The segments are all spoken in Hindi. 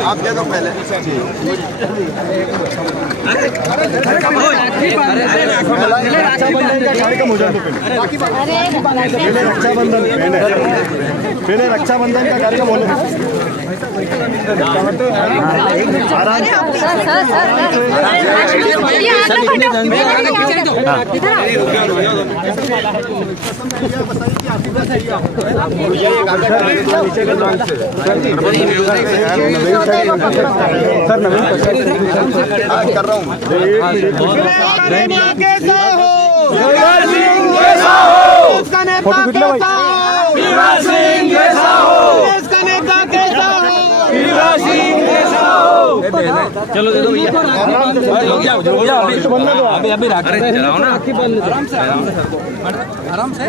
आप दे दो पहले। पहले रक्षाबंधन का कार्यक्रम बोलो। सर नवीन कर रहा हूँ। फोटो कितना भाई? चलो दे दो भैया। अभी रख रहे चलाओ ना, आराम से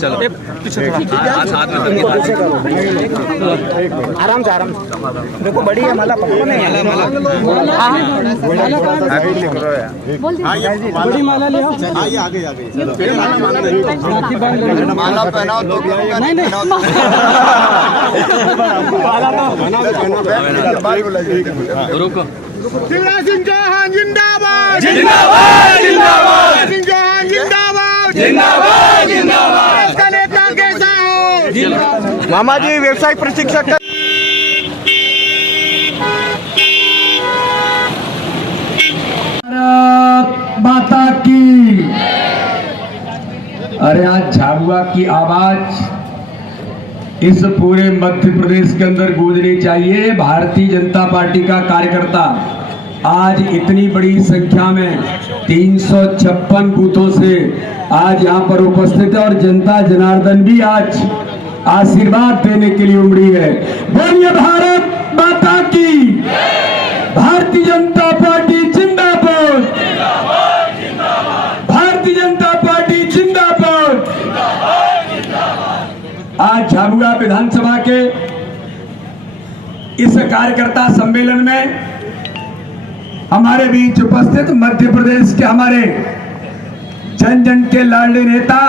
चलो आराम से देखो बड़ी है माला पकड़ो नहीं बड़ी माला ले आओ। आगे माला पहनाओ तो रुको। शिवराज सिंह चौहान जिंदाबाद जिंदाबाद जिंदाबाद सिंह चौहान जिंदाबाद जिंदाबाद जिंदाबाद। इसका नेता कैसा हो? मामा जी व्यवसायिक प्रशिक्षक माता की। अरे आज झाबुआ की आवाज इस पूरे मध्य प्रदेश के अंदर गूंजनी चाहिए। भारतीय जनता पार्टी का कार्यकर्ता आज इतनी बड़ी संख्या में 356 बूथों से आज यहाँ पर उपस्थित है और जनता जनार्दन भी आज आशीर्वाद देने के लिए उमड़ी है। बोलिए भारत माता की। भारतीय जनता पार्टी जिंदाबाद, भारतीय जनता पार्टी जिंदाबाद। आज झाबुआ विधानसभा के इस कार्यकर्ता सम्मेलन में हमारे बीच उपस्थित मध्य प्रदेश के हमारे जन जन के लाडले नेता,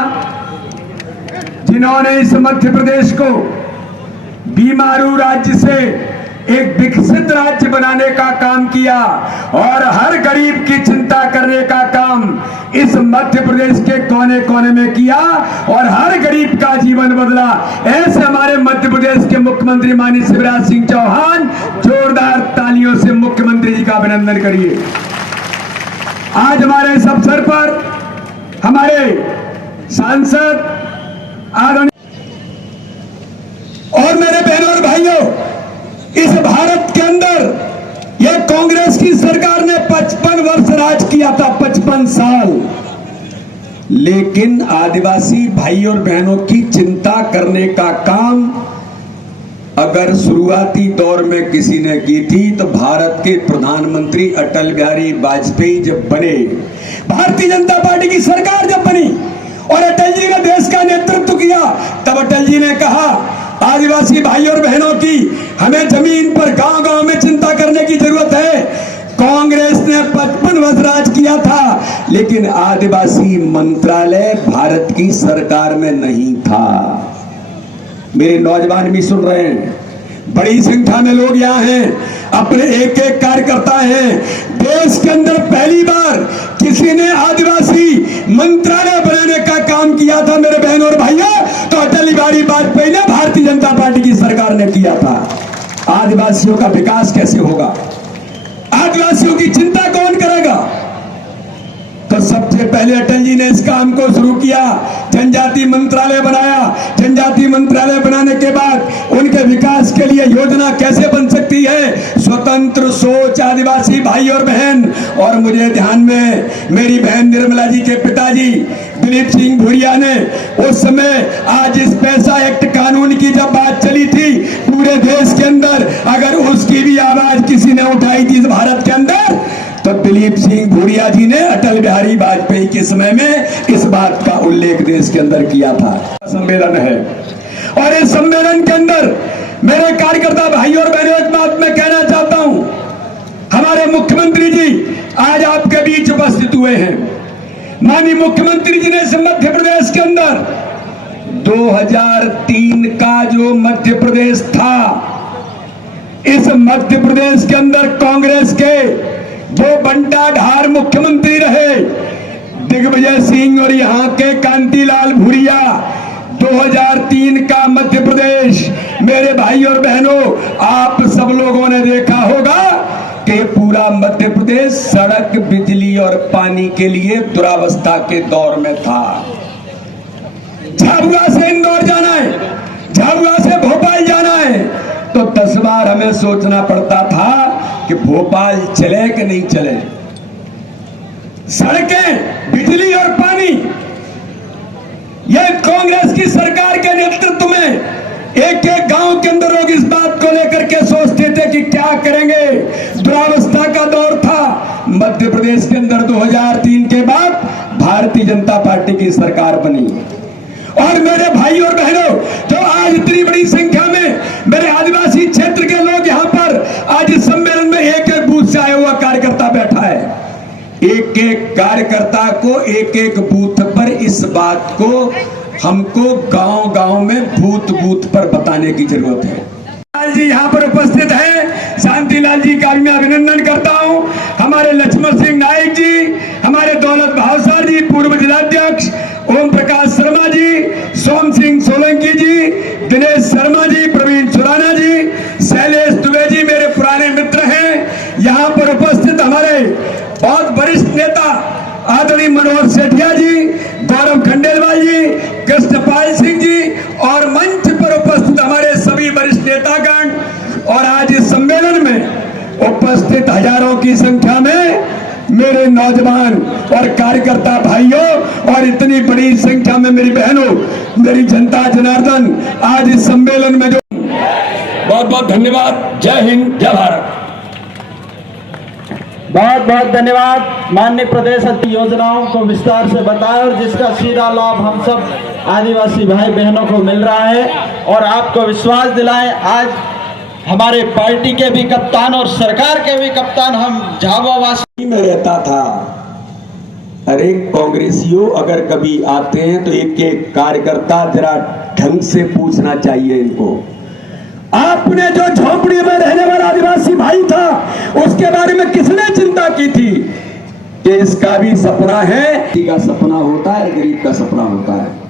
जिन्होंने इस मध्य प्रदेश को बीमारू राज्य से एक विकसित राज्य बनाने का काम किया और हर गरीब की चिंता करने का काम इस मध्य प्रदेश के कोने कोने में किया और हर गरीब का जीवन बदला। ऐसे हमारे मध्य प्रदेश के मुख्यमंत्री माननीय शिवराज सिंह चौहान, जोरदार तालियों से मुख्यमंत्री जी का अभिनंदन करिए। आज हमारे इस अवसर पर हमारे सांसद आदरणीय और मेरे बहनों और भाइयों, इस भारत के अंदर यह कांग्रेस की सरकार ने 55 वर्ष राज किया था, 55 साल। लेकिन आदिवासी भाई और बहनों की चिंता करने का काम अगर शुरुआती दौर में किसी ने की थी तो भारत के प्रधानमंत्री अटल बिहारी वाजपेयी जब बने, भारतीय जनता पार्टी की सरकार जब बनी और अटल जी ने देश का नेतृत्व किया, तब अटल जी ने कहा आदिवासी भाई और बहनों की हमें जमीन पर गांव गांव में चिंता करने की जरूरत है। कांग्रेस ने 55 वर्ष राज किया था, लेकिन आदिवासी मंत्रालय भारत की सरकार में नहीं था। मेरे नौजवान भी सुन रहे हैं, बड़ी संख्या में लोग यहाँ हैं, अपने एक एक कार्यकर्ता हैं। देश के अंदर पहली बार किसी ने आदिवासी मंत्रालय बनाने का काम किया था मेरे बहनों और भाइयों, तो अटल बिहारी वाजपेयी ने भारतीय जनता पार्टी की सरकार ने किया था। आदिवासियों का विकास कैसे होगा? आदिवासियों की चिंता कौन करेगा? तो सबसे पहले अटल जी ने इस काम को शुरू किया, जनजाति मंत्रालय बनाया। जनजाति मंत्रालय बनाने के बाद उनके विकास के लिए योजना कैसे बन सकती है, स्वतंत्र सोच आदिवासी भाई और बहन। और मुझे ध्यान में मेरी बहन निर्मला जी के पिताजी दिलीप सिंह भूरिया ने उस समय आज इस पैसा एक्ट कानून की जब बात चली थी पूरे देश के अंदर, अगर उसकी भी आवाज किसी ने उठाई थी इस भारत के अंदर, तो दिलीप सिंह भूरिया जी ने अटल बिहारी वाजपेयी के समय में इस बात का उल्लेख देश के अंदर किया था। सम्मेलन है और इस सम्मेलन के अंदर मेरे कार्यकर्ता भाई और बहनों, एक बात मैं कहना चाहता हूं, हमारे मुख्यमंत्री जी आज आपके बीच उपस्थित हुए हैं। माननीय मुख्यमंत्री जी ने इस मध्य प्रदेश के अंदर 2003 का जो मध्य प्रदेश था, इस मध्य प्रदेश के अंदर कांग्रेस के दो बंटाढार मुख्यमंत्री रहे, दिग्विजय सिंह और यहां के कांतिलाल भूरिया। 2003 का मध्य प्रदेश, मेरे भाई और बहनों, आप सब लोगों ने देखा होगा कि पूरा मध्य प्रदेश सड़क, बिजली और पानी के लिए दुरावस्था के दौर में था। झाबुआ से इंदौर जाना है, झाबुआ से भोपाल जाना है, तो 10 बार हमें सोचना पड़ता था कि भोपाल चले कि नहीं चले। सड़कें, बिजली और पानी, यह कांग्रेस की सरकार के नेतृत्व में एक एक गांव के अंदर लोग इस बात को लेकर के सोचते थे कि क्या करेंगे। दुरावस्था का दौर था। मध्य प्रदेश के अंदर 2003 के बाद भारतीय जनता पार्टी की सरकार बनी। और मेरे भाई और बहनों, जो आज इतनी बड़ी संख्या में मेरे आदिवासी क्षेत्र के लोग यहाँ पर आज इस सम्मेलन में एक एक बूथ से आया हुआ कार्यकर्ता बैठा है, एक एक कार्यकर्ता को एक एक बूथ पर इस बात को हमको गांव गांव में बूथ बूथ पर बताने की जरूरत है। लाल जी यहाँ पर उपस्थित हैं, शांतिलाल जी का भी मैं अभिनंदन करता हूँ। हमारे लक्ष्मण सिंह नायक जी, हमारे दौलत भावसार जी पूर्व जिलाध्यक्ष, ओम प्रकाश शर्मा जी, सोम सिंह सोलंकी जी, दिनेश शर्मा जी, प्रवीण सुराना जी, शैलेश दुबे जी मेरे पुराने मित्र हैं। यहाँ पर उपस्थित हमारे बहुत वरिष्ठ नेता आदरणीय मनोहर सेठिया जी, गौरव खंडेलवाल जी, कृष्णपाल सिंह जी और मंच पर उपस्थित हमारे सभी वरिष्ठ नेतागण, और आज इस सम्मेलन में उपस्थित हजारों की संख्या में मेरे नौजवान और कार्यकर्ता भाइयों और इतनी बड़ी संख्या में मेरी बहनों, मेरी जनता जनार्दन, आज इस सम्मेलन में जो बहुत बहुत धन्यवाद। जय हिंद, जय भारत। बहुत बहुत धन्यवाद। माननीय प्रदेश अध्यक्ष योजनाओं को विस्तार से बताया और जिसका सीधा लाभ हम सब आदिवासी भाई बहनों को मिल रहा है, और आपको विश्वास दिलाएं, आज हमारे पार्टी के भी कप्तान और सरकार के भी कप्तान हम झाबुआ वासी में रहता था। अरे कांग्रेसियों, अगर कभी आते हैं तो एक एक कार्यकर्ता जरा ढंग से पूछना चाहिए इनको। आपने जो झोपड़ी में रहने वाला आदिवासी भाई था, उसके बारे में किसने चिंता की थी कि इसका भी सपना है, का सपना होता है, गरीब का सपना होता है।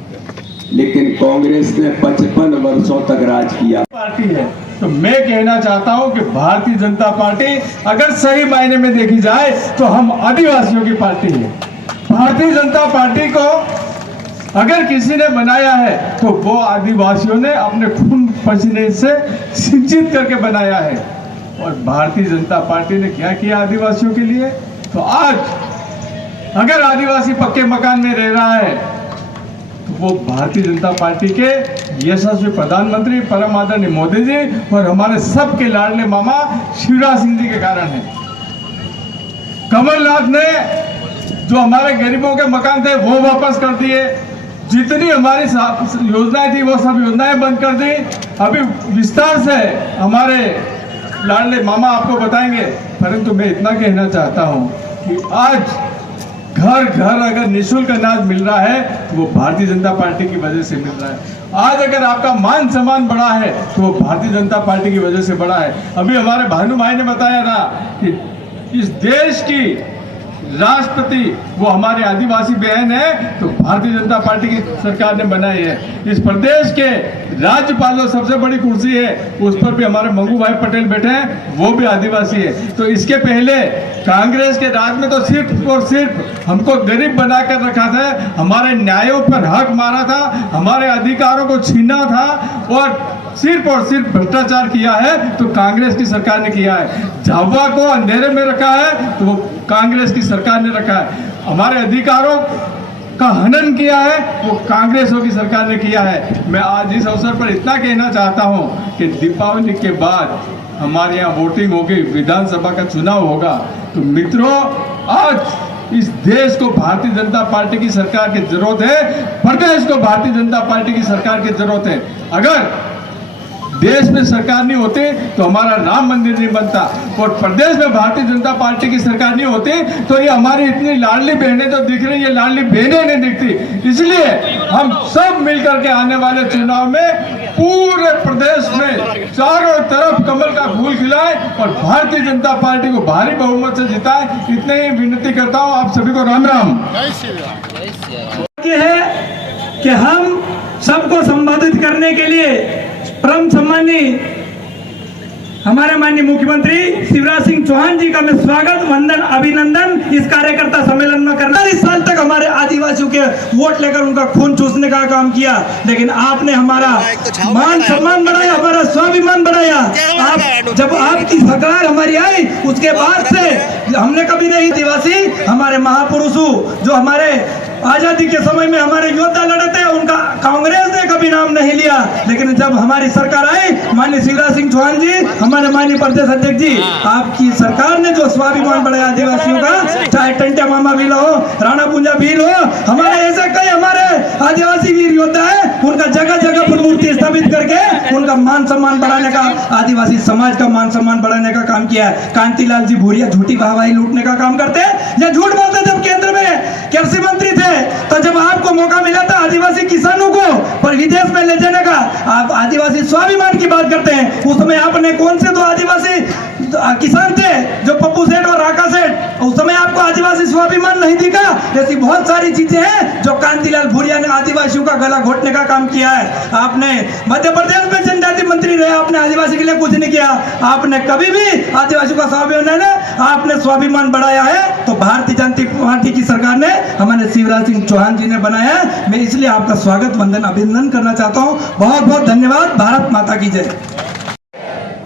लेकिन कांग्रेस ने 55 वर्षों तक राज किया। पार्टी है, तो मैं कहना चाहता हूं कि भारतीय जनता पार्टी अगर सही मायने में देखी जाए तो हम आदिवासियों की पार्टी है। भारतीय जनता पार्टी को अगर किसी ने बनाया है तो वो आदिवासियों ने अपने खून पसीने से सिंचित करके बनाया है। और भारतीय जनता पार्टी ने क्या किया आदिवासियों के लिए? तो आज अगर आदिवासी पक्के मकान में रह रहा है तो वो भारतीय जनता पार्टी के यशस्वी प्रधानमंत्री परम आदरणीय मोदी जी और हमारे सबके लाडले मामा शिवराज सिंह जी के कारण है। कमलनाथ ने जो हमारे गरीबों के मकान थे वो वापस कर दिए, जितनी हमारी योजनाएं थी वो सब योजनाएं बंद कर दी। अभी विस्तार से हमारे लाडले मामा आपको बताएंगे, परंतु मैं इतना कहना चाहता हूं कि आज घर घर अगर निःशुल्क अनाज मिल रहा है तो वो भारतीय जनता पार्टी की वजह से मिल रहा है। आज अगर आपका मान सम्मान बढ़ा है तो वो भारतीय जनता पार्टी की वजह से बढ़ा है। अभी हमारे भानु भाई ने बताया था कि इस देश की राष्ट्रपति वो हमारे आदिवासी बहन है, तो भारतीय जनता पार्टी की सरकार ने बनाई है। इस प्रदेश के राज्यपाल जो सबसे बड़ी कुर्सी है उस पर भी हमारे मंगू भाई पटेल बैठे हैं, वो भी आदिवासी है। तो इसके पहले कांग्रेस के राज में तो सिर्फ और सिर्फ हमको गरीब बनाकर रखा था, हमारे न्यायों पर हक मारा था, हमारे अधिकारों को छीना था और सिर्फ भ्रष्टाचार किया है तो कांग्रेस की सरकार ने किया है। झाबुआ को अंधेरे में रखा है तो वो कांग्रेस की सरकार ने रखा है। हमारे अधिकारों का हनन किया है वो कांग्रेसों की सरकार ने किया है। मैं आज इस अवसर पर इतना कहना चाहता हूं कि दीपावली के बाद हमारे यहाँ वोटिंग होगी, विधानसभा का चुनाव होगा। तो मित्रों, आज इस देश को भारतीय जनता पार्टी की सरकार की जरूरत है, प्रदेश को भारतीय जनता पार्टी की सरकार की जरूरत है। अगर देश में सरकार नहीं होती तो हमारा राम मंदिर नहीं बनता, और प्रदेश में भारतीय जनता पार्टी की सरकार नहीं होती तो ये हमारी इतनी लाडली बहनें जो दिख रही है, लाडली बहनें नहीं दिखती। इसलिए हम सब मिलकर के आने वाले चुनाव में पूरे प्रदेश में चारों तरफ कमल का फूल खिलाए और भारतीय जनता पार्टी को भारी बहुमत से जिताए। इतने ही विनती करता हूँ आप सभी को। राम राम। है कि हम सबको संबोधित करने के लिए परम सम्मानीय हमारे माननीय मुख्यमंत्री शिवराज सिंह चौहान जी का मैं स्वागत, वंदन, अभिनंदन इस कार्यकर्ता सम्मेलन में करना। 40 साल तक हमारे आदिवासियों के वोट लेकर उनका खून चूसने का काम किया, लेकिन आपने हमारा मान सम्मान बढ़ाया, हमारा स्वाभिमान बढ़ाया। आप जब आपकी सरकार हमारी आई उसके बाद से हमने कभी नहीं, आदिवासी हमारे महापुरुषों जो हमारे आजादी के समय में हमारे योद्धा लड़े थे उनका कांग्रेस ने कभी नाम नहीं लिया, लेकिन जब हमारी सरकार आई माननीय शिवराज सिंह चौहान जी, हमारे माननीय प्रदेश अध्यक्ष जी, आपकी सरकार ने जो स्वाभिमान बढ़ाया आदिवासियों का, चाहे टंटे मामा भील हो, राणा पुंजा भील हो, हमारे ऐसे कई हमारे आदिवासी वीर योद्धा है, उनका जगह जगह पर मूर्ति स्थापित करके उनका मान सम्मान बढ़ाने का, आदिवासी समाज का मान सम्मान बढ़ाने का काम किया है। कांतिलाल जी भूरिया झूठी वाहवाही लूटने का काम करते हैं या झूठ बोलते जब केंद्र में कृषि मंत्री थे तो जब आपको मौका मिला था आदिवासी किसानों को पर विदेश में ले जाने का, आप आदिवासी स्वाभिमान की बात करते हैं। उस समय आपने कौन से दो आदिवासी किसान थे जो पप्पू सेठ और राका सेठ, उस समय आपको आदिवासी स्वाभिमान नहीं दिखा। ऐसी बहुत सारी चीजें हैं जो कांतिलाल भूरिया ने आदिवासियों का गला घोटने का काम किया है। आपने मध्य प्रदेश में जनजाति मंत्री रहे, आपने आदिवासी के लिए कुछ नहीं किया। आपने कभी भी आदिवासियों का स्वाभिमान आपने स्वाभिमान बढ़ाया है तो भारतीय जनता पार्टी की सरकार ने, हमारे शिवराज सिंह चौहान जी ने बनाया। मैं इसलिए आपका स्वागत, वंदन, अभिनंदन करना चाहता हूँ। बहुत बहुत धन्यवाद। भारत माता की जय।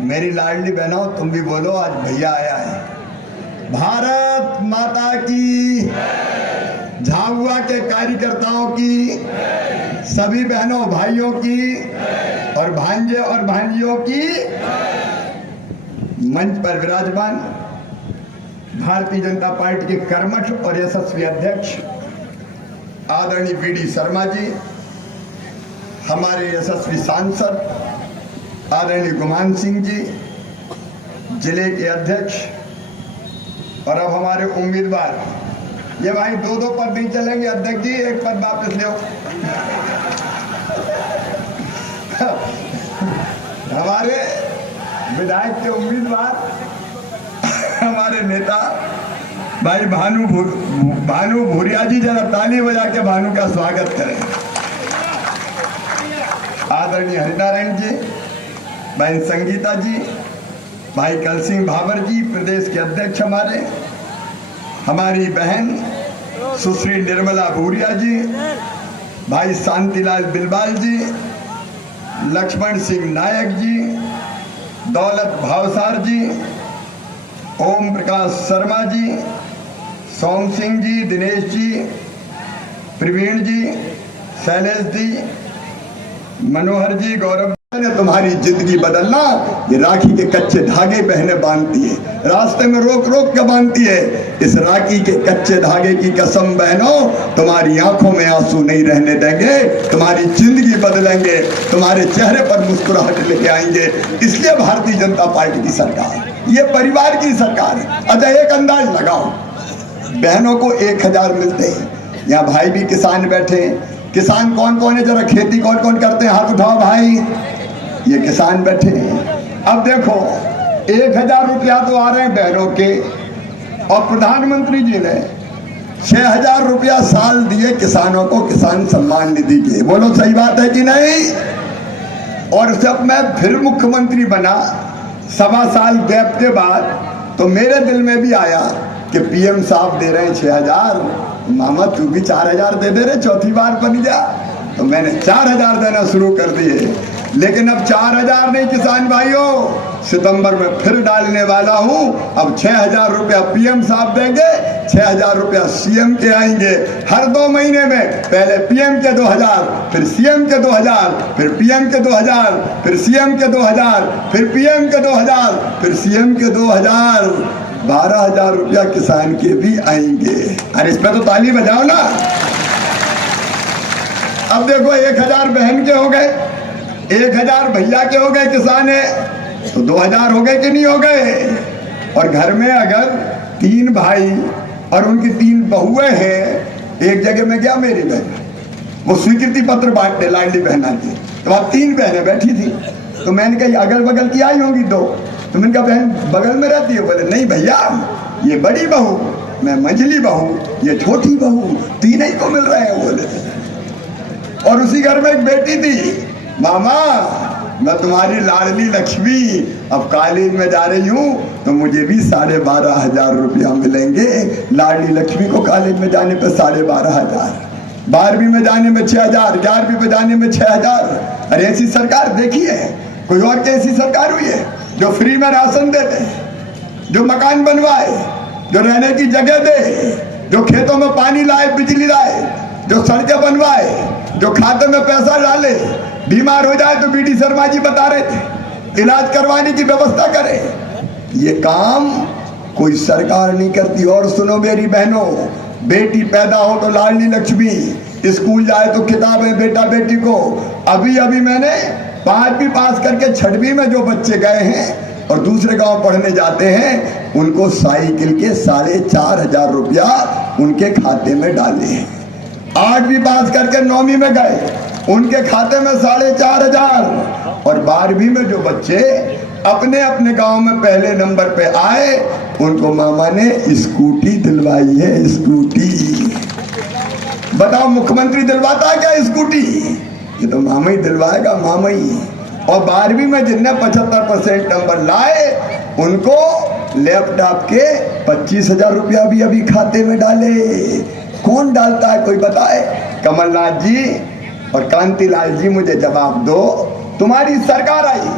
मेरी लाडली बहनों, तुम भी बोलो, आज भैया आया है। भारत माता की, झाबुआ के कार्यकर्ताओं की, सभी बहनों भाइयों की और भांजे और भांजियों की, मंच पर विराजमान भारतीय जनता पार्टी के कर्मठ और यशस्वी अध्यक्ष आदरणीय वीडी शर्मा जी, हमारे यशस्वी सांसद आदरणीय गुमान सिंह जी, जिले के अध्यक्ष, और अब हमारे उम्मीदवार, ये भाई दो पद नहीं चलेंगे अध्यक्ष जी, एक पद वापस लो। हमारे विधायक के उम्मीदवार, हमारे नेता भाई भानु भूरिया जी, जरा ताली बजा के भानु का स्वागत करें। आदरणीय हरिनारायण जी, बहन संगीता जी, भाई कल सिंह भावर जी, प्रदेश के अध्यक्ष हमारी बहन सुश्री निर्मला भूरिया जी, भाई शांतिलाल बिलबाल जी, लक्ष्मण सिंह नायक जी, दौलत भावसार जी, ओम प्रकाश शर्मा जी, सोम सिंह जी, दिनेश जी, प्रवीण जी, शैलेश जी, मनोहर जी, गौरव ने तुम्हारी जिंदगी बदलना। ये राखी के कच्चे धागे बहने बांधती है, रास्ते में रोक रोक के बांधती है। इस राखी के कच्चे धागे की कसम बहनों, तुम्हारी आंखों में आंसू नहीं रहने देंगे, तुम्हारी जिंदगी बदलेंगे, तुम्हारे चेहरे पर मुस्कुराहट लेके आएंगे। इसलिए भारतीय जनता पार्टी की सरकार, ये परिवार की सरकार है। अच्छा, एक अंदाज लगाओ, बहनों को 1000 मिलते हैं। यहाँ भाई भी किसान बैठे हैं। किसान कौन कौन है, जरा खेती कौन कौन करते हैं, हाथ उठाओ भाई। ये किसान बैठे हैं। अब देखो 1000 रुपया तो आ रहे हैं बहनों के, और प्रधानमंत्री जी ने 6000 रुपया साल दिए किसानों को, किसान सम्मान निधि के। बोलो सही बात है कि नहीं? और जब मैं फिर मुख्यमंत्री बना 1.25 साल गैप के बाद, तो मेरे दिल में भी आया कि पीएम साहब दे रहे हैं 6000, मामा तू भी 4000 दे दे रहे, चौथी बार बन जा। तो मैंने 4000 देना शुरू कर दिए। लेकिन अब 4000 नहीं किसान भाइयों, सितंबर में फिर डालने वाला हूं। अब 6000 रुपया पीएम साहब देंगे, 6000 रुपया सीएम के आएंगे। हर 2 महीने में पहले पीएम के 2000, फिर सीएम के 2000, फिर पीएम के 2000, फिर सीएम के 2000, फिर पीएम के 2000, फिर सीएम के 2000, 12000 रुपया किसान के भी आएंगे। अरे इस पे तो ताली बजाओ ना। अब देखो 1000 बहन के हो गए, 1000 भैया के हो गए किसान है तो 2000 हो गए कि नहीं हो गए। और घर में अगर 3 भाई और उनकी 3 बहुएं हैं, एक जगह में गया मेरी बहन, वो स्वीकृति पत्र बांटने लाडली बहना की, तो वहां 3 बहनें बैठी थी, तो मैंने कही अगल बगल की आई होंगी 2, तो मैंने कहा बहन बगल में रहती है? बोले नहीं भैया, ये बड़ी बहू, मैं मंझली बहू, ये छोटी बहू, 3 ही को मिल रहे हैं बोले। और उसी घर में एक बेटी थी, मामा मैं तुम्हारी लाडली लक्ष्मी अब कॉलेज में जा रही हूँ तो मुझे भी 12,500 रुपया मिलेंगे। लाडली लक्ष्मी को कॉलेज में जाने पर 12,500, 12वीं में जाने में 6,000, 11वीं में जाने में 6,000। अरे ऐसी सरकार देखी है? कोई और कैसी सरकार हुई है जो फ्री में राशन दे दे, जो मकान बनवाए, जो रहने की जगह दे, जो खेतों में पानी लाए, बिजली लाए, जो सड़कें बनवाए, जो खाते में पैसा डाले, बीमार हो जाए तो बीडी शर्मा जी बता रहे थे इलाज करवाने की व्यवस्था करे। ये काम कोई सरकार नहीं करती। और सुनो मेरी बहनों, बेटी पैदा हो तो लाडली लक्ष्मी, स्कूल जाए तो किताबें बेटा बेटी को। अभी अभी मैंने 5वीं पास करके 6वीं में जो बच्चे गए हैं और दूसरे गांव पढ़ने जाते हैं, उनको साइकिल के 4,500 रुपया उनके खाते में डाले हैं। 8वीं पास करके 9वीं में गए, उनके खाते में 4,500। और 12वीं में जो बच्चे अपने अपने गांव में पहले नंबर पे आए, उनको मामा ने स्कूटी दिलवाई है। स्कूटी बताओ, मुख्यमंत्री दिलवाता है क्या स्कूटी? ये तो मामा ही दिलवाएगा, मामा ही। और 12वीं में जिनने 75% नंबर लाए, उनको लैपटॉप के 25,000 रुपया भी अभी खाते में डाले। कौन डालता है कोई बताए? कमलनाथ जी और कांतिलाल जी मुझे जवाब दो। तुम्हारी सरकार आई,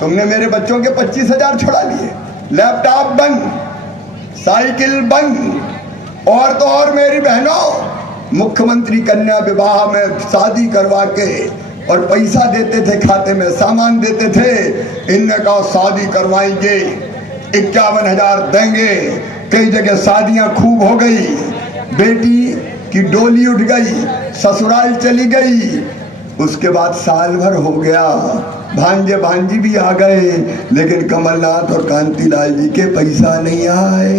तुमने मेरे बच्चों के 25,000 छुड़ा लिए, लैपटॉप बंद, साइकिल बंद। और तो और मेरी बहनों, मुख्यमंत्री कन्या विवाह में शादी करवा के और पैसा देते थे, खाते में सामान देते थे। इनने कहा शादी करवाएंगे, 51,000 देंगे। कई जगह शादियां खूब हो गई, बेटी की डोली उठ गई, ससुराल चली गई। उसके बाद साल भर हो गया, भांजे भांजी भी आ गए, लेकिन कमलनाथ और कांतिलाल जी के पैसा नहीं आए।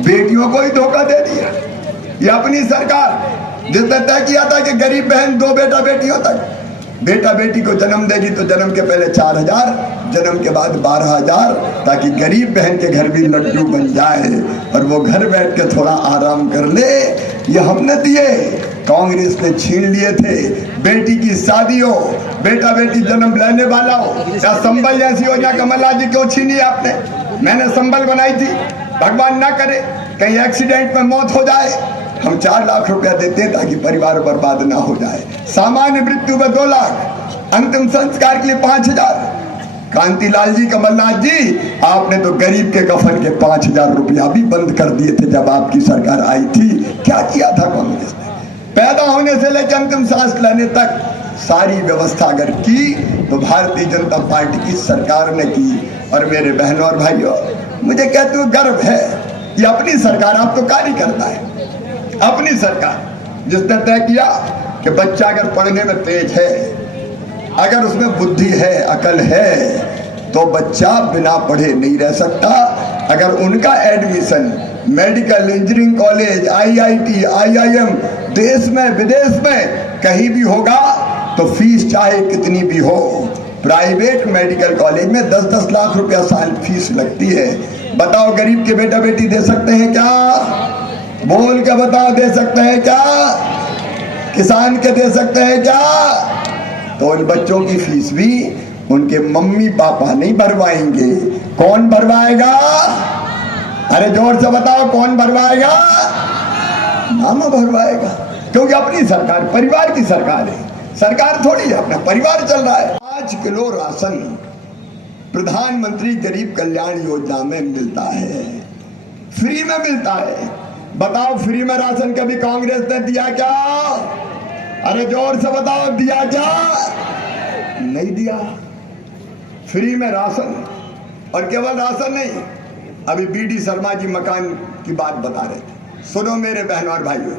बेटियों को ही धोखा दे दिया। ये अपनी सरकार जिसने तय किया था कि गरीब बहन 2 बेटा बेटियों तक, बेटा बेटी को जन्म देगी तो जन्म के पहले 4,000, जन्म के बाद 12,000, ताकि गरीब बहन के घर भी लड्डू बन जाए और वो घर बैठ के थोड़ा आराम कर ले। ये हमने दिए, कांग्रेस ने छीन लिए थे। बेटी की शादी हो, बेटा बेटी जन्म लेने वाला हो, या संबल जैसी योजना कमलनाथ जी क्यों छीनी आपने? मैंने संबल बनाई थी, भगवान ना करे कहीं एक्सीडेंट में मौत हो जाए, हम 4 लाख रुपया देते हैं ताकि परिवार बर्बाद ना हो जाए। सामान्य मृत्यु में 2 लाख, अंतिम संस्कार के लिए 5,000। कांतिलाल जी, कमलनाथ जी, आपने तो गरीब के कफन के 5,000 रुपया भी बंद कर दिए थे जब आपकी सरकार आई थी। क्या किया था कांग्रेस ने? पैदा होने से लेकर अंतिम सांस लेने तक सारी व्यवस्था अगर की तो भारतीय जनता पार्टी की सरकार ने की। और मेरे बहनों और भाइयों, मुझे कहते हुए गर्व है, ये अपनी सरकार आप तो कार्य करता है। अपनी सरकार जिसने तय किया कि बच्चा अगर पढ़ने में तेज है, अगर उसमें बुद्धि है, अकल है, तो बच्चा बिना पढ़े नहीं रह सकता। अगर उनका admission medical, engineering college, IIT, IIM देश में विदेश में कहीं भी होगा तो फीस चाहे कितनी भी हो। प्राइवेट मेडिकल कॉलेज में 10-10 लाख रुपया साल फीस लगती है। बताओ, गरीब के बेटा बेटी दे सकते हैं क्या? बोल के बताओ, दे सकते हैं क्या? किसान के दे सकते हैं क्या? तो उन बच्चों की फीस भी उनके मम्मी पापा नहीं भरवाएंगे। कौन भरवाएगा? अरे जोर से बताओ, कौन भरवाएगा? मामा भरवाएगा, क्योंकि अपनी सरकार परिवार की सरकार है। सरकार थोड़ी है, अपना परिवार चल रहा है। 5 किलो राशन प्रधानमंत्री गरीब कल्याण योजना में मिलता है, फ्री में मिलता है। बताओ, फ्री में राशन कभी कांग्रेस ने दिया क्या? अरे जोर से बताओ, दिया क्या? नहीं दिया। फ्री में राशन, और केवल राशन नहीं, अभी बीडी शर्मा जी मकान की बात बता रहे थे। सुनो मेरे बहनों और भाइयों,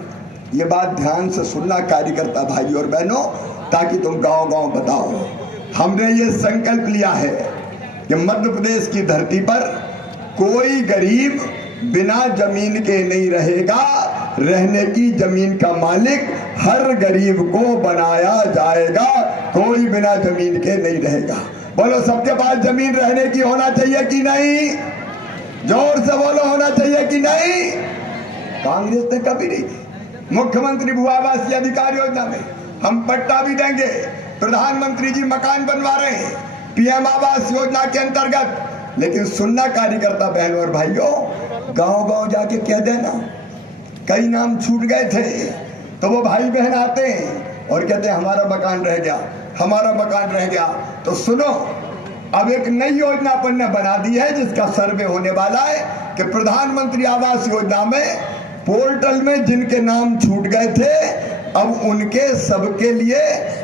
ये बात ध्यान से सुनना कार्यकर्ता भाइयों और बहनों, ताकि तुम गांव-गांव बताओ। हमने ये संकल्प लिया है कि मध्य प्रदेश की धरती पर कोई गरीब बिना जमीन के नहीं रहेगा। रहने की जमीन का मालिक हर गरीब को बनाया जाएगा। कोई बिना जमीन के नहीं रहेगा। बोलो, सबके पास जमीन रहने की होना चाहिए कि नहीं? जोर से बोलो, होना चाहिए कि नहीं? कांग्रेस ने कभी नहीं दी। मुख्यमंत्री भू आवास अधिकार योजना में हम पट्टा भी देंगे। प्रधानमंत्री जी मकान बनवा रहे हैं पीएम आवास योजना के अंतर्गत। लेकिन सुनना कार्यकर्ता बहनों और भाइयों, गांव गांव जाके कह देना कई नाम छूट गए थे, तो वो भाई बहन आते हैं और कहते हैं हमारा मकान रह गया, हमारा मकान रह गया। तो सुनो, अब एक नई योजना अपन ने बना दी है जिसका सर्वे होने वाला है कि प्रधानमंत्री आवास योजना में पोर्टल में जिनके नाम छूट गए थे, अब उनके सबके लिए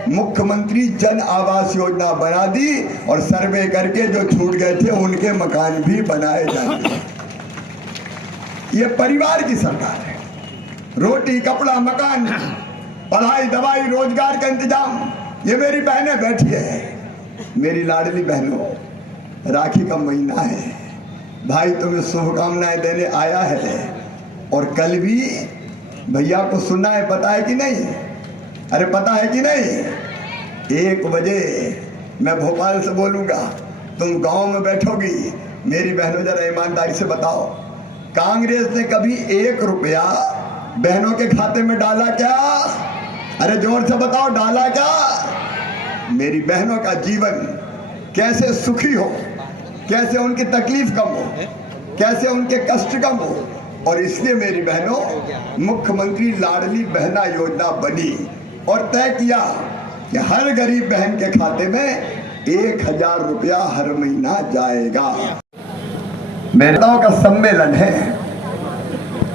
मुख्यमंत्री जन आवास योजना बना दी और सर्वे करके जो छूट गए थे उनके मकान भी बनाए जाएंगे। ये परिवार की सरकार है। रोटी, कपड़ा, मकान, पढ़ाई, दवाई, रोजगार का इंतजाम, ये मेरी बहनें बैठी है। मेरी लाडली बहनों, राखी का महीना है, भाई तुम्हें शुभकामनाएं देने आया है। और कल भी भैया को सुनना है, पता है कि नहीं? अरे पता है कि नहीं? 1 बजे मैं भोपाल से बोलूंगा, तुम गांव में बैठोगी। मेरी बहनों, जरा ईमानदारी से बताओ, कांग्रेस ने कभी 1 रुपया बहनों के खाते में डाला क्या? अरे जोर से बताओ, डाला क्या? मेरी बहनों का जीवन कैसे सुखी हो, कैसे उनकी तकलीफ कम हो, कैसे उनके कष्ट कम हो। और इसलिए मेरी बहनों, मुख्यमंत्री लाडली बहना योजना बनी और तय किया कि हर गरीब बहन के खाते में 1000 रुपया हर महीना जाएगा। मेरे का सम्मेलन है,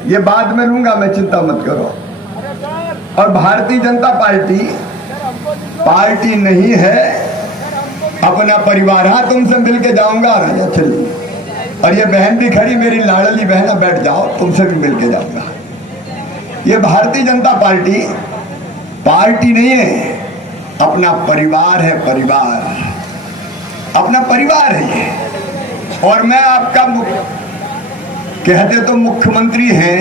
ये बाद में लूंगा मैं, चिंता मत करो। और भारतीय जनता पार्टी नहीं है, अपना परिवार। हाँ, तुमसे मिलके जाऊंगा राजा, चलिए। और ये बहन भी खड़ी, मेरी लाडली बहन, बैठ जाओ, तुमसे भी मिलके जाऊंगा। ये भारतीय जनता पार्टी नहीं है, अपना परिवार है, परिवार, अपना परिवार है ये। और मैं आपका कहते तो मुख्यमंत्री हैं,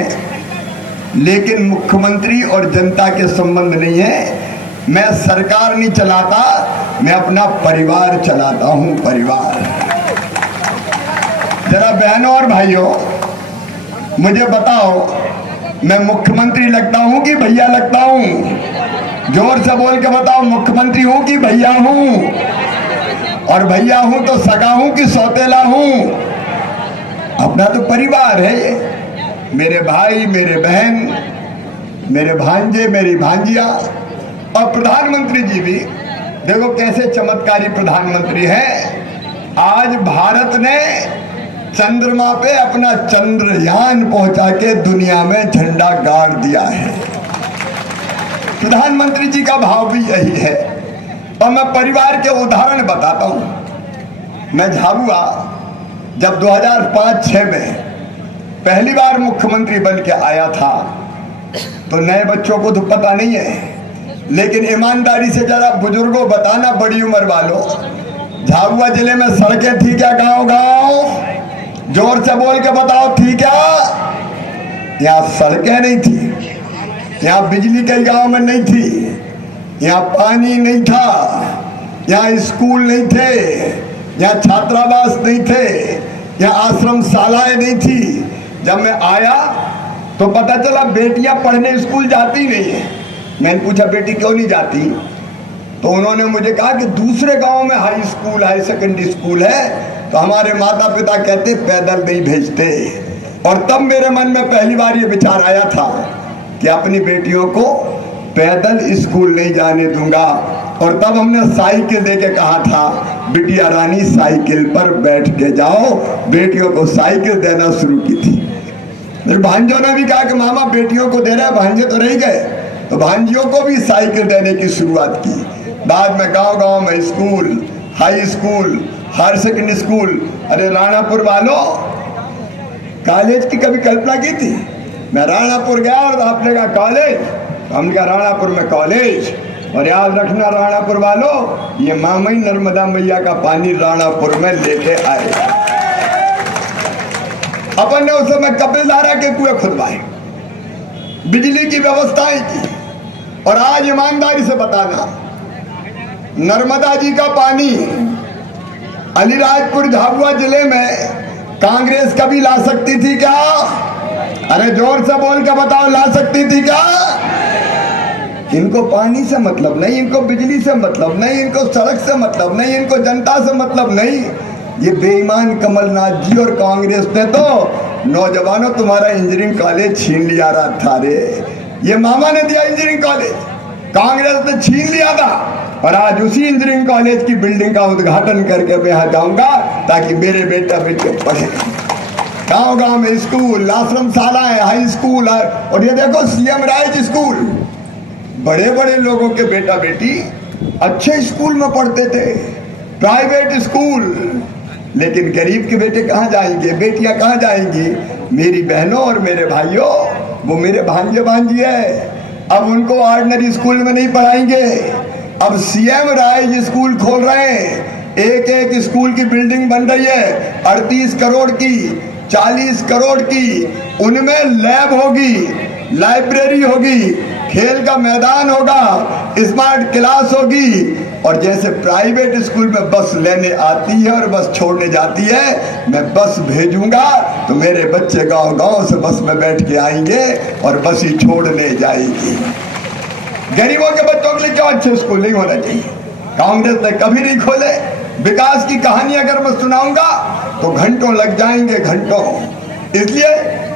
लेकिन मुख्यमंत्री और जनता के संबंध नहीं है। मैं सरकार नहीं चलाता, मैं अपना परिवार चलाता हूं, परिवार। जरा बहनों और भाइयों, मुझे बताओ, मैं मुख्यमंत्री लगता हूं कि भैया लगता हूं? जोर से बोल के बताओ, मुख्यमंत्री हूं कि भैया हूं? और भैया हूं तो सगा हूं कि सौतेला हूं? अपना तो परिवार है ये। मेरे भाई, मेरे बहन, मेरे भांजे, मेरी भांजिया। और प्रधानमंत्री जी भी देखो कैसे चमत्कारी प्रधानमंत्री हैं। आज भारत ने चंद्रमा पे अपना चंद्रयान पहुंचा के दुनिया में झंडा गाड़ दिया है। प्रधानमंत्री जी का भाव भी यही है। और मैं परिवार के उदाहरण बताता हूं। मैं झाबुआ जब 2005-06 में पहली बार मुख्यमंत्री बन के आया था, तो नए बच्चों को तो पता नहीं है, लेकिन ईमानदारी से जरा बुजुर्गों बताना, बड़ी उम्र वालों, झाबुआ जिले में सड़कें थी क्या? गांव जोर से बोल के बताओ, थी क्या? यहाँ सड़कें नहीं थी, यहाँ बिजली कई गांव में नहीं थी, यहाँ पानी नहीं था, यहाँ स्कूल नहीं थे, यहाँ छात्रावास नहीं थे, यहाँ आश्रम शालाएं नहीं थी। जब मैं आया तो पता चला बेटियां पढ़ने स्कूल जाती नहीं है। मैंने पूछा बेटी क्यों नहीं जाती? तो उन्होंने मुझे कहा कि दूसरे गांव में high school, high secondary school है, तो हमारे माता पिता कहते पैदल नहीं भेजते। और तब मेरे मन में पहली बार ये विचार आया था कि अपनी बेटियों को पैदल स्कूल नहीं जाने दूंगा। और तब हमने साइकिल दे के कहा था, बिटिया रानी साइकिल पर बैठ के जाओ। बेटियों को साइकिल देना शुरू की थी। मेरे भांजों ने भी कहा कि मामा बेटियों को दे रहे हैं, भांजे तो रह गए, तो भांजियों को भी साइकिल देने की शुरुआत की। बाद में गांव गांव में school, high school, higher secondary school. अरे राणापुर वालों, कॉलेज की कभी कल्पना की थी? मैं राणापुर गया और आपने कहा कॉलेज, हमने कहा राणापुर में कॉलेज। और याद रखना राणापुर वालों, ये मामई नर्मदा मैया का पानी राणापुर में लेके आए। अपन ने उस समय कपिलधारा के कुएं खुदवाए, बिजली की व्यवस्थाएं की, और आज ईमानदारी से बताना, नर्मदा जी का पानी अलीराजपुर झाबुआ जिले में कांग्रेस कभी ला सकती थी क्या? अरे जोर से बोल के बताओ, ला सकती थी क्या? इनको पानी से मतलब नहीं, इनको बिजली से मतलब नहीं, इनको सड़क से मतलब नहीं, इनको जनता से मतलब नहीं। ये बेईमान कमलनाथ जी और कांग्रेस ने तो नौजवानों तुम्हारा इंजीनियरिंग कॉलेज छीन लिया रहा था रे। ये मामा ने दिया इंजीनियरिंग कॉलेज, कांग्रेस ने छीन लिया था। और आज उसी इंजीनियरिंग कॉलेज की बिल्डिंग का उद्घाटन करके मैं यहाँ जाऊंगा ताकि मेरे बेटा बेटे पढ़े। गांव गांव में स्कूल, आश्रम शालाएं, हाई स्कूल, और ये देखो सीएम राइज स्कूल, बड़े बड़े लोगों के बेटा बेटी अच्छे स्कूल में पढ़ते थे, प्राइवेट स्कूल। लेकिन गरीब के बेटे कहाँ जाएंगे, बेटियां कहाँ जाएंगी? मेरी बहनों और मेरे भाइयों, वो मेरे भांजे भांजी है, अब उनको ऑर्डिनरी स्कूल में नहीं पढ़ाएंगे। अब सीएम राइज स्कूल खोल रहे हैं, एक एक स्कूल की बिल्डिंग बन रही है, 38 करोड़ की, 40 करोड़ की। उनमें लैब होगी, लाइब्रेरी होगी, खेल का मैदान होगा, स्मार्ट क्लास होगी। और जैसे प्राइवेट स्कूल में बस लेने आती है और बस छोड़ने जाती है, मैं बस भेजूंगा तो मेरे बच्चे गांव गांव से बस में बैठ के आएंगे और बस ही छोड़ने जाएगी। गरीबों के बच्चों के लिए क्यों अच्छे स्कूल नहीं होना चाहिए? कांग्रेस ने कभी नहीं खोले। विकास की कहानी अगर मैं सुनाऊंगा तो घंटों लग जाएंगे, घंटों। इसलिए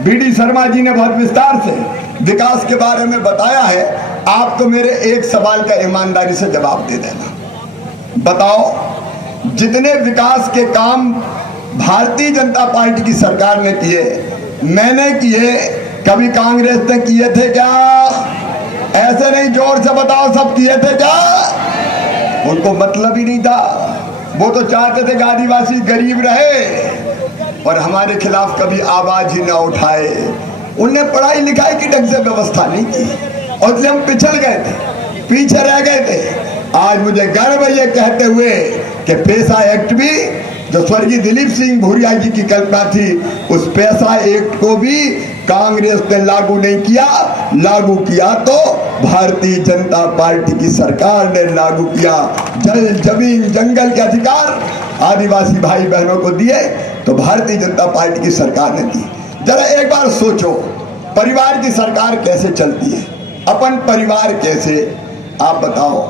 बीडी शर्मा जी ने बहुत विस्तार से विकास के बारे में बताया है। आप तो मेरे एक सवाल का ईमानदारी से जवाब दे देना। बताओ, जितने विकास के काम भारतीय जनता पार्टी की सरकार ने किए, मैंने किए, कभी कांग्रेस ने किए थे क्या? ऐसे नहीं, जोर से बताओ, सब किए थे क्या? उनको मतलब ही नहीं था। वो तो चाहते थे कि आदिवासी गरीब रहे और हमारे खिलाफ कभी आवाज ही ना उठाए। उनने पढ़ाई लिखाई की ढंग से व्यवस्था नहीं की और इसलिए हम पिछड़ गए थे, पीछे रह गए थे। आज मुझे गर्व है ये कहते हुए कि पैसा एक्ट भी, जो स्वर्गीय दिलीप सिंह भूरिया जी की कल्पना थी, उस पैसा एक्ट को भी कांग्रेस ने लागू नहीं किया। लागू किया तो भारतीय जनता पार्टी की सरकार ने लागू किया। जल, जमीन, जंगल के अधिकार आदिवासी भाई बहनों को दिए तो भारतीय जनता पार्टी की सरकार ने दी। जरा एक बार सोचो, परिवार की सरकार कैसे चलती है, अपन परिवार कैसे, आप बताओ।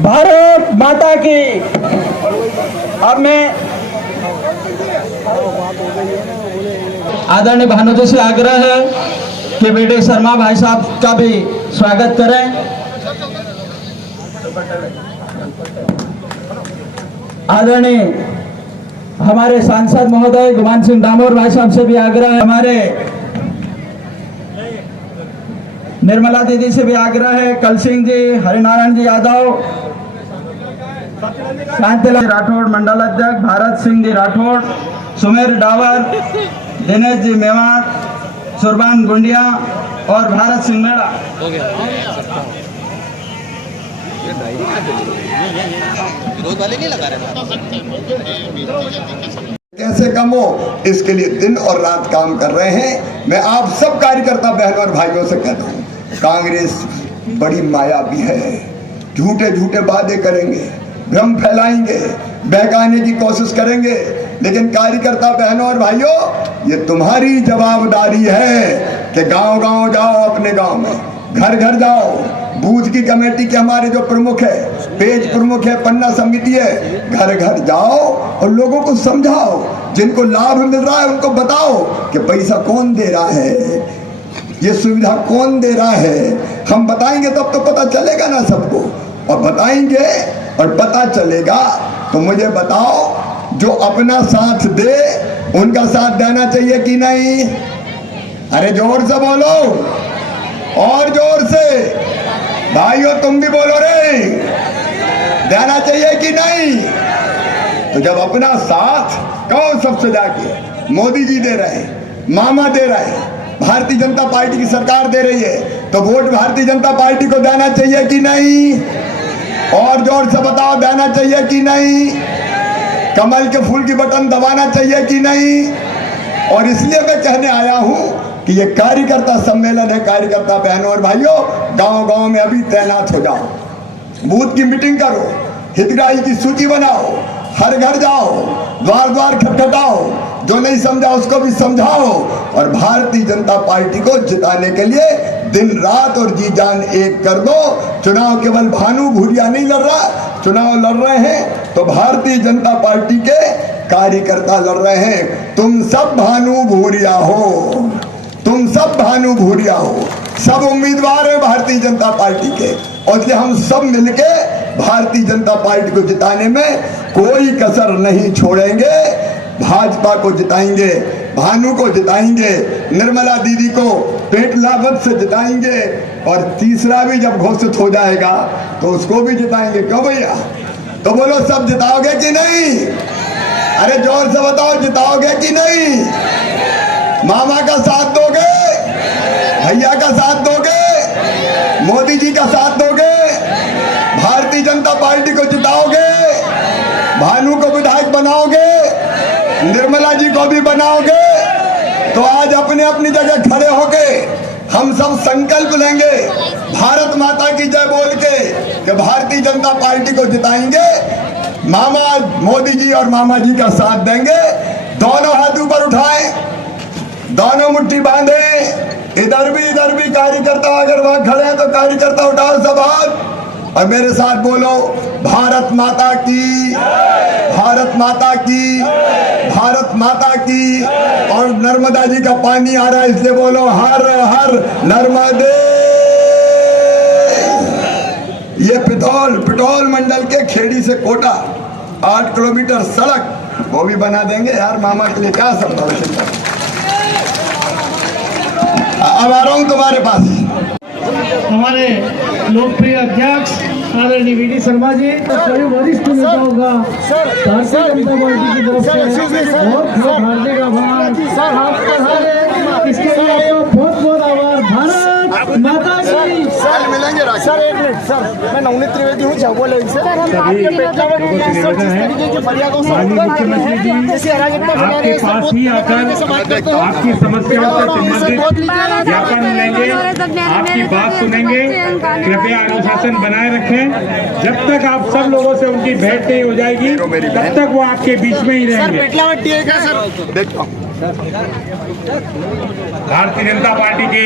भारत माता की। अब मैं आदरणीय भानुजी से आग्रह है कि बीडी शर्मा भाई साहब का भी स्वागत करें। आदरणीय हमारे सांसद महोदय गुमान सिंह डामोर भाई साहब से भी आग्रह है, हमारे निर्मला दीदी से भी आग्रह है, कल सिंह जी, हरिनारायण जी यादव, शांतिलाल राठौड़ मंडल अध्यक्ष, भारत सिंह जी राठौड़, सुमेर डावर, दिनेश जी मेवाड़, सुरबान गुंडिया और भारत सिंह मेड़ा। कैसे कम हो, इसके लिए दिन और रात काम कर रहे हैं। मैं आप सब कार्यकर्ता बहनों और भाइयों से कहता हूँ, कांग्रेस बड़ी मायावी है, झूठे झूठे वादे करेंगे, भ्रम फैलाएंगे, बहकाने की कोशिश करेंगे। लेकिन कार्यकर्ता बहनों और भाइयों, ये तुम्हारी जवाबदारी है कि गांव गांव जाओ, अपने गांव में घर घर जाओ। बूथ की कमेटी के हमारे जो प्रमुख है, पेज प्रमुख है, पन्ना समिति है, घर घर जाओ और लोगों को समझाओ। जिनको लाभ मिल रहा है उनको बताओ कि पैसा कौन दे रहा है, ये सुविधा कौन दे रहा है। हम बताएंगे तब तो पता चलेगा ना सबको, और बताएंगे और पता चलेगा तो मुझे बताओ, जो अपना साथ दे उनका साथ देना चाहिए कि नहीं? अरे जोर से बोलो, और जोर से भाइयों, तुम भी बोलो रे, देना चाहिए कि नहीं? तो जब अपना साथ कहो सबसे जाके मोदी जी दे रहे हैं, मामा दे रहे हैं, भारतीय जनता पार्टी की सरकार दे रही है, तो वोट भारतीय जनता पार्टी को देना चाहिए कि नहीं? और जोर से बताओ, देना चाहिए कि नहीं? कमल के फूल की बटन दबाना चाहिए कि नहीं? और इसलिए मैं कहने आया हूं कि ये कार्यकर्ता सम्मेलन है। कार्यकर्ता बहनों और भाइयों, गांव गांव में अभी तैनात हो जाओ, बूथ की मीटिंग करो, हितग्राही की सूची बनाओ, हर घर जाओ, द्वार द्वार खटखटाओ, जो नहीं समझा उसको भी समझाओ और भारतीय जनता पार्टी को जिताने के लिए दिन रात और जी जान एक कर दो। चुनाव केवल भानु भूरिया नहीं लड़ रहा, चुनाव लड़ रहे हैं तो भारतीय जनता पार्टी के कार्यकर्ता लड़ रहे हैं। तुम सब भानु भूरिया हो, तुम सब भानु भूरिया हो, सब उम्मीदवार हैं भारतीय जनता पार्टी के, और इसलिए हम सब मिलके भारतीय जनता पार्टी को जिताने में कोई कसर नहीं छोड़ेंगे। भाजपा को जिताएंगे, भानु को जिताएंगे, निर्मला दीदी को पेट लाभत से जिताएंगे, और तीसरा भी जब घोषित हो जाएगा तो उसको भी जिताएंगे। क्यों भैया? तो बोलो, सब जिताओगे कि नहीं? अरे जोर से बताओ, जिताओगे कि नहीं? मामा का साथ दोगे, भैया का साथ दोगे, मोदी जी का साथ दोगे, भारतीय जनता पार्टी को जिताओगे, भानु को विधायक बनाओगे, निर्मला जी को भी बनाओगे। तो आज अपने अपनी जगह खड़े होके हम सब संकल्प लेंगे, भारत माता की जय बोल के, कि भारतीय जनता पार्टी को जिताएंगे, मामा मोदी जी और मामा जी का साथ देंगे। दोनों हाथ ऊपर उठाएं, दोनों मुट्ठी बांधे, इधर भी कार्यकर्ता अगर वहां खड़े हैं तो कार्यकर्ता उठाओ सब हाथ और मेरे साथ बोलो, भारत माता की, भारत माता की, भारत माता की। और नर्मदा जी का पानी आ रहा है, इसलिए बोलो, हर हर नर्मदे। ये पिथौल मंडल के खेड़ी से कोटा 8 किलोमीटर सड़क वो भी बना देंगे यार, मामा के लिए क्या सब भविष्य। अब आ रहा हूं तुम्हारे पास। हमारे लोकप्रिय अध्यक्ष आदरणीय वी.डी. शर्मा जी, सभी वरिष्ठ नेताओं का भारतीय जनता पार्टी की तरफ से बहुत बहुत हार्दिक आभार। इसके लिए आपका बहुत बहुत आभार। भारत माता की। कल मिलेंगे सर एक मिनट सर, मैं नवनीत त्रिवेदी हूँ झाबुआ लाइन से। आपके पेटलावट सर जिस तरीके के फरियादों से मुख्यमंत्री जी आपके पास ही आकर आपकी समस्याओं से संबंधित ज्ञापन लेंगे, आपकी बात सुनेंगे। कृपया अनुशासन बनाए रखें। जब तक आप सब लोगों से उनकी भेंट नहीं हो जाएगी तब तक वो आपके बीच में ही रहेंगे। पेटलावट ठीक है सर। भारतीय जनता पार्टी के